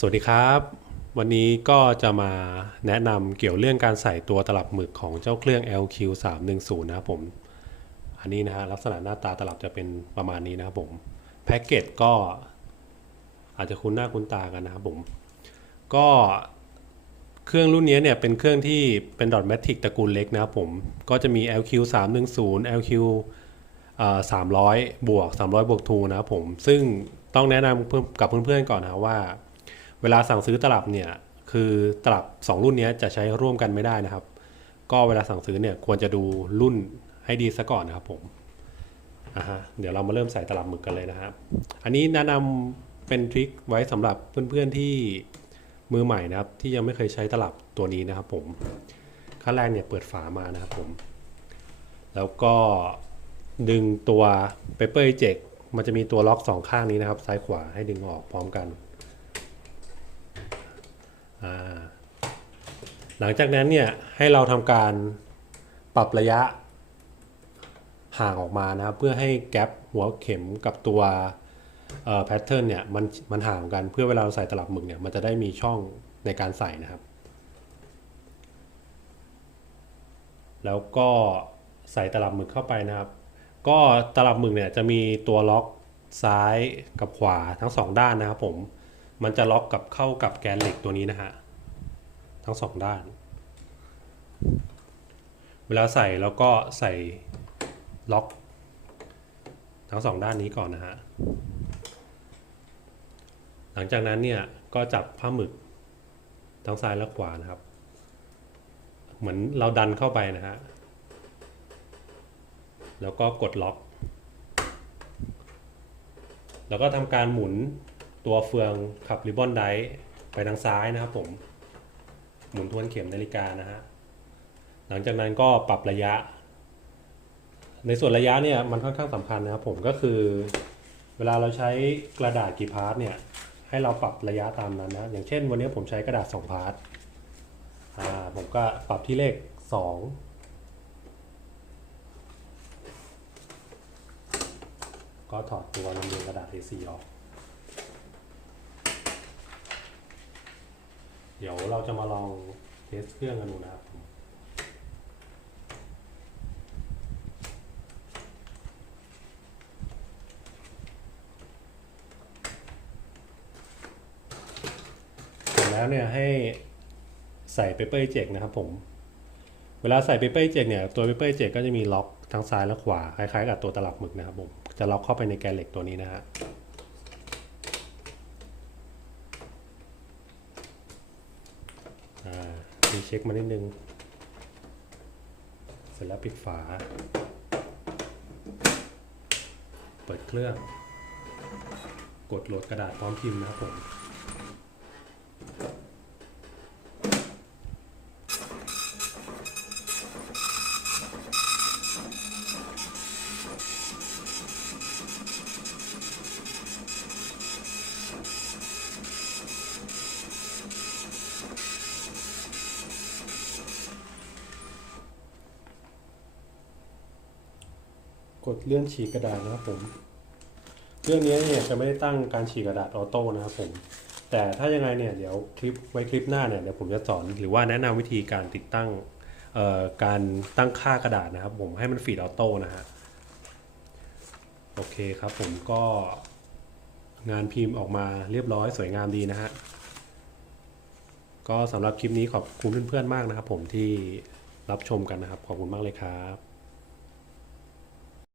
สวัสดีครับ วันนี้ก็จะมาแนะนำเกี่ยวเรื่องการใส่ตัวตลับหมึกของเจ้าเครื่อง LQ 3 1 0นะครับผม อันนี้นะฮะลักษณะหน้าตาตลับจะเป็นประมาณนี้นะครับผมแพ็กเกจก็อาจจะคุ้นหน้าคุ้นตากันนะครับผม ก็เครื่องรุ่นนี้เนี่ยเป็นเครื่องที่เป็นดอทแมทริกตระกูลเล็กนะครับผม ก็จะมี LQ 3 1 0 LQ สามร้อยบวก300บวกทูนะครับผม ซึ่งต้องแนะนำเพื่อนกับเพื่อนๆก่อนนะว่า เวลาสั่งซื้อตลับเนี่ยคือตลับ 2 รุ่นนี้จะใช้ร่วมกันไม่ได้นะครับ ก็เวลาสั่งซื้อเนี่ยควรจะดูรุ่นให้ดีซะก่อนนะครับผมอ่าฮะเดี๋ยวเรามาเริ่มใส่ตลับหมึกกันเลยนะครับ อันนี้แนะนำเป็นทริคไว้สำหรับเพื่อนๆที่มือใหม่นะครับ ที่ยังไม่เคยใช้ตลับตัวนี้นะครับผมขั้นแรกเนี่ยเปิดฝามานะครับผม แล้วก็ดึงตัว Paper Eject มันจะมีตัวล็อกสองข้างนี้นะครับ ซ้ายขวาให้ดึงออกพร้อมกัน หลังจากนั้นเนี่ยให้เราทำการปรับระยะห่างออกมานะครับเพื่อให้แกลบหัวเข็มกับตัวแพทเทิร์นเนี่ยมันมันห่างกันเพื่อเวลาเราใส่ตลับหมึกเนี่ยมันจะได้มีช่องในการใส่นะครับ แล้วก็ใส่ตลับหมึกเข้าไปนะครับ ก็ตลับหมึกเนี่ยจะมีตัวล็อกซ้ายกับขวาทั้งสองด้านนะครับผม มันจะล็อกกับเข้ากับแกนเหล็กตัวนี้นะฮะ ทั้งสองด้าน เวลาใส่แล้วก็ใส่ล็อก ทั้งสองด้านนี้ก่อนนะฮะ หลังจากนั้นเนี่ยก็จับผ้าหมึกทั้งซ้ายและขวานะครับ เหมือนเราดันเข้าไปนะฮะ แล้วก็กดล็อก แล้วก็ทำการหมุน ตัวเฟืองขับริบบอนไดไปทางซ้ายนะครับผมหมุนทวนเข็มนาฬิกานะฮะหลังจากนั้นก็ปรับระยะ ในส่วนระยะเนี่ยมันค่อนข้างสำคัญนะครับผมก็คือ เวลาเราใช้กระดาษกี่พาร์ทเนี่ยให้เราปรับระยะตามนั้นนะอย่างเช่น วันนี้ผมใช้กระดาษ2พาร์ทอ่าผมก็ปรับที่เลข 2ก็ถอดตัวลำเลียงกระดาษ A4 ออก เดี๋ยวเราจะมาลองเทสเครื่องกันดูนะครับผมเสร็จแล้วเนี่ยให้ใส่ Paper Eject นะครับผม เวลาใส่ Paper Eject เนี่ยตัว Paper Eject ก็จะมีล็อกทั้งซ้ายและขวา คล้ายๆกับตัวตลับหมึกนะครับผม จะล็อกเข้าไปในแกนเหล็กตัวนี้นะฮะ อ่ารีเช็คมานิดนึง เสร็จแล้วปิดฝา เปิดเครื่อง กดโหลดกระดาษพร้อมพิมพ์นะครับผม กดเลื่อนฉีกกระดาษนะครับผมเรื่องนี้เนี่ยจะไม่ได้ตั้งการฉีกกระดาษออโต้นะครับผมแต่ถ้ายังไงเนี่ยเดี๋ยวคลิปไว้คลิปหน้าเนี่ยเดี๋ยวผมจะสอนหรือว่าแนะนำวิธีการติดตั้งการตั้งค่ากระดาษนะครับ ผมให้มันฟีดออโต้นะฮะโอเคครับผมก็งานพิมพ์ออกมาเรียบร้อยสวยงามดีนะฮะก็สำหรับคลิปนี้ขอบคุณเพื่อนๆมากนะครับ ผมที่รับชมกันนะครับ ขอบคุณมากเลยครับ